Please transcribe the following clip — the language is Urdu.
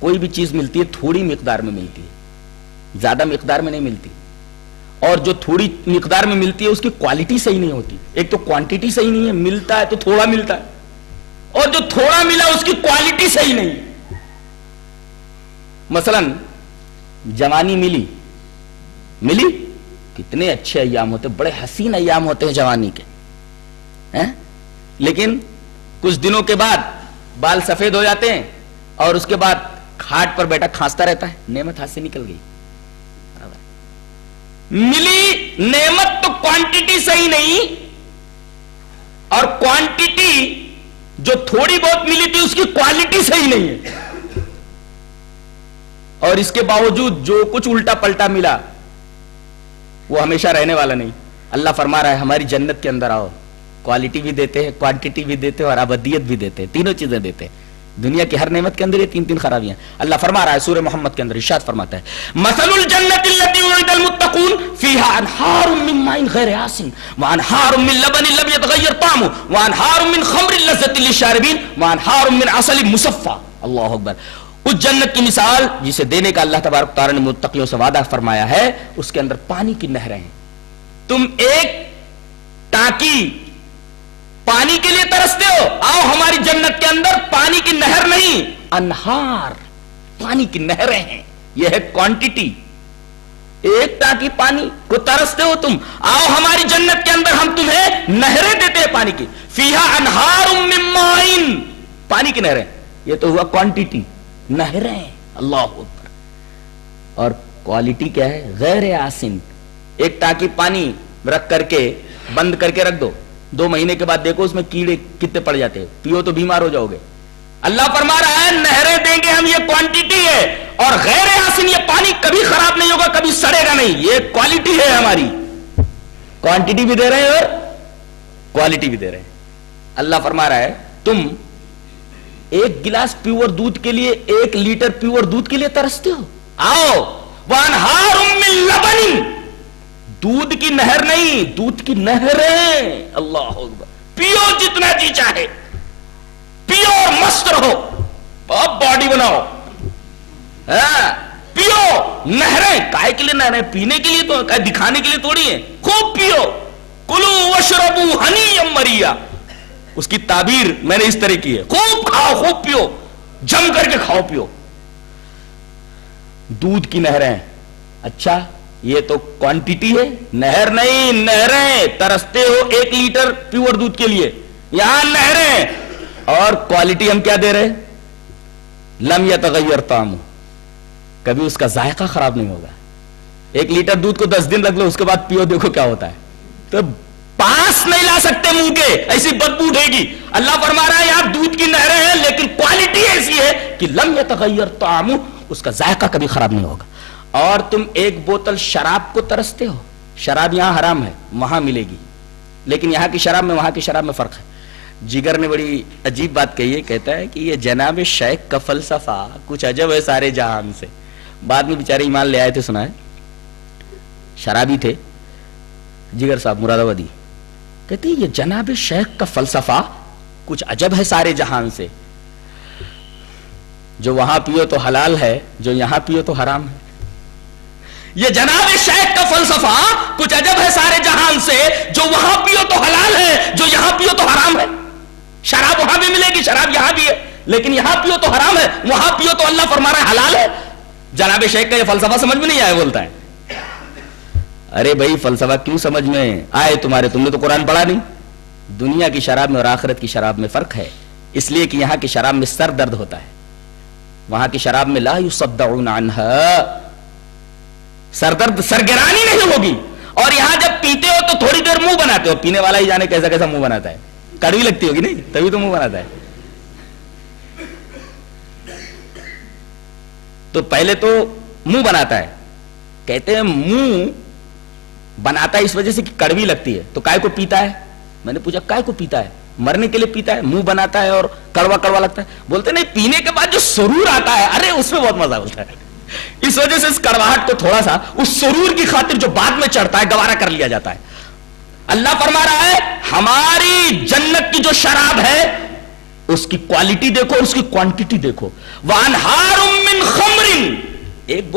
کوئی بھی چیز ملتی ہے تھوڑی مقدار میں ملتی ہے, زیادہ مقدار میں نہیں ملتی, اور جو تھوڑی مقدار میں ملتی ہے اس کی کوالٹی صحیح نہیں ہوتی. ایک تو کوانٹیٹی صحیح نہیں ہے, ملتا ہے تو تھوڑا ملتا ہے, اور جو تھوڑا ملا اس کی کوالٹی صحیح نہیں. مثلا جوانی ملی کتنے اچھے ایام ہوتے, بڑے حسین ایام ہوتے ہیں جوانی کے, لیکن کچھ دنوں کے بعد بال سفید ہو جاتے ہیں اور اس کے بعد کھاٹ پر بیٹا کھانستا رہتا ہے, نعمت ہاتھ سے نکل گئی. ملی نعمت تو کوانٹیٹی صحیح نہیں, اور کوانٹیٹی جو تھوڑی بہت ملی تھی اس کی کوالٹی صحیح نہیں ہے, اور اس کے باوجود جو کچھ الٹا پلٹا ملا وہ ہمیشہ رہنے والا نہیں. اللہ فرما رہا ہے ہماری جنت کے اندر آؤ, کوالٹی بھی دیتے ہیں, کوانٹیٹی بھی دیتے ہیں, اور ابدیت بھی دیتے ہیں, تینوں چیزیں دیتے ہیں. دنیا کی ہر نعمت کے اندر یہ تین خرابیاں. اللہ فرما رہا ہے سورہ محمد کے اندر, ارشاد فرماتا ہے مثل الجنت التي وعد المتقون فيها انهار من ماء غير آسن وانهار من لبن لم يتغير طعمه وانهار من خمر لذة للشاربين وانهار من عسل مصفى. اللہ اکبر. اس جنت کی مثال جسے دینے کا اللہ تبارک تعالی نے متقیوں سے وعدہ فرمایا ہے, اس کے اندر پانی کی نہریں ہیں. تم ایک ٹانکی پانی کے لیے ترستے ہو, آؤ ہماری جنت کے اندر پانی کی نہر نہیں, انہار پانی کی نہریں ہیں. یہ ہے کوانٹیٹی. ایک ٹانکی پانی کو ترستے ہو تم, آؤ ہماری جنت کے اندر ہم تمہیں نہریں دیتے ہیں پانی کی. فیہا انہار من ماء, پانی کی نہریں. یہ تو ہوا کوانٹیٹی, نہریں. اللہ اکبر. اور کوالٹی کیا ہے؟ غیر آسن. ایک ٹانکی پانی رکھ کر کے بند کر کے رکھ دو, 2 مہینے کے بعد دیکھو اس میں کیڑے کتنے پڑ جاتے ہیں, پیو تو بیمار ہو جاؤ گے. اللہ فرما رہا ہے نہریں دیں گے ہم, یہ کوانٹیٹی ہے, اور غیر آسن یہ پانی کبھی خراب نہیں ہوگا, کبھی سڑے گا نہیں. یہ کوالٹی ہے ہماری, کوانٹیٹی بھی دے رہے ہیں اور کوالٹی بھی دے رہے ہیں. اللہ فرما رہا ہے تم ایک گلاس پیور دودھ کے لیے, 1 لیٹر پیور دودھ کے لیے ترستے ہو, آؤ وانہار من لبن, دودھ کی نہر نہیں, دودھ کی نہریں. اللہ اکبر. پیو جتنا جی چاہے, پیو اور مست رہو, باڈی بناؤ, پیو. نہریں کائے کے لیے نہریں؟ پینے کے لیے تو, دکھانے کے لیے تھوڑی ہے. خوب پیو, کلو وشربو ہنیا مریا. اس کی تعبیر میں نے اس طرح کی ہے, خوب کھاؤ, خوب پیو, جم کر کے کھاؤ پیو. دودھ کی نہریں. اچھا یہ تو کوانٹیٹی ہے, نہر نہیں, نہریں. ترستے ہو 1 لیٹر پیور دودھ کے لیے, یہاں نہریں. اور کوالٹی ہم کیا دے رہے؟ لم یتغیر طعمہ, کبھی اس کا ذائقہ خراب نہیں ہوگا. 1 لیٹر دودھ کو 10 دن رکھ لو, اس کے بعد پیو, دیکھو کیا ہوتا ہے. تو پاس نہیں لا سکتے منہ کے, ایسی بدبو اٹھے گی. اللہ فرما رہا ہے یار دودھ کی نہریں ہیں, لیکن کوالٹی ایسی ہے کہ لم یتغیر طعمہ, اس کا ذائقہ کبھی خراب نہیں ہوگا. اور تم 1 بوتل شراب کو ترستے ہو. شراب یہاں حرام ہے, وہاں ملے گی, لیکن یہاں کی شراب میں وہاں کی شراب میں فرق ہے. جگر نے بڑی عجیب بات کہی ہے, کہتا ہے کہ یہ جناب شیخ کا فلسفہ کچھ عجب ہے سارے جہان سے. بعد میں بیچارے ایمان لے آئے تھے, سنا ہے, شرابی تھے جگر صاحب مراد آبادی. کہتے ہیں یہ جناب شیخ کا فلسفہ کچھ عجب ہے سارے جہان سے, جو وہاں پیو تو حلال ہے, جو یہاں پیو تو حرام ہے. یہ جناب شیخ کا فلسفہ کچھ عجب ہے سارے جہان سے, جو وہاں پیو تو حلال ہے, جو یہاں پیو تو حرام ہے. شراب وہاں بھی ملے گی, شراب یہاں بھی ہے, لیکن یہاں پیو تو حرام ہے, وہاں پیو تو اللہ فرما رہا ہے حلال ہے. جناب شیخ کا یہ فلسفہ سمجھ میں نہیں آیا, بولتا ہے ارے بھائی فلسفہ کیوں سمجھ میں آئے تمہارے, تم نے تو قرآن پڑھا نہیں. دنیا کی شراب میں اور آخرت کی شراب میں فرق ہے, اس لیے کہ یہاں کی شراب میں سر درد ہوتا ہے, وہاں کی شراب میں لا یصدعون عنہا, سر درد سرگرانی نہیں ہوگی. اور یہاں جب پیتے ہو تو تھوڑی دیر منہ بناتے ہو, پینے والا ہی جانے کیسا کیسا منہ بناتا ہے, کڑوی لگتی ہوگی نہیں, تبھی تو منہ بناتا ہے. تو پہلے تو منہ بناتا ہے, کہتے ہیں منہ بناتا ہے اس وجہ سے کہ کڑوی لگتی ہے, تو کائے کو پیتا ہے؟ میں نے پوچھا کائے کو پیتا ہے؟ مرنے کے لیے پیتا ہے, منہ بناتا ہے اور کڑوا کڑوا لگتا ہے. بولتے نہیں, پینے کے بعد جو سرور آتا ہے, ارے اس میں بہت مزہ ہوتا ہے. اس وجہ سے اس کڑواہٹ کو تھوڑا سا اس سرور کی خاطر جو بعد میں چڑھتا ہے گوارا کر لیا جاتا ہے. اللہ فرما رہا ہے ہماری جنت کی جو شراب ہے اس کی کوالٹی دیکھو, اس کی کوانٹیٹی دیکھو. وانہار من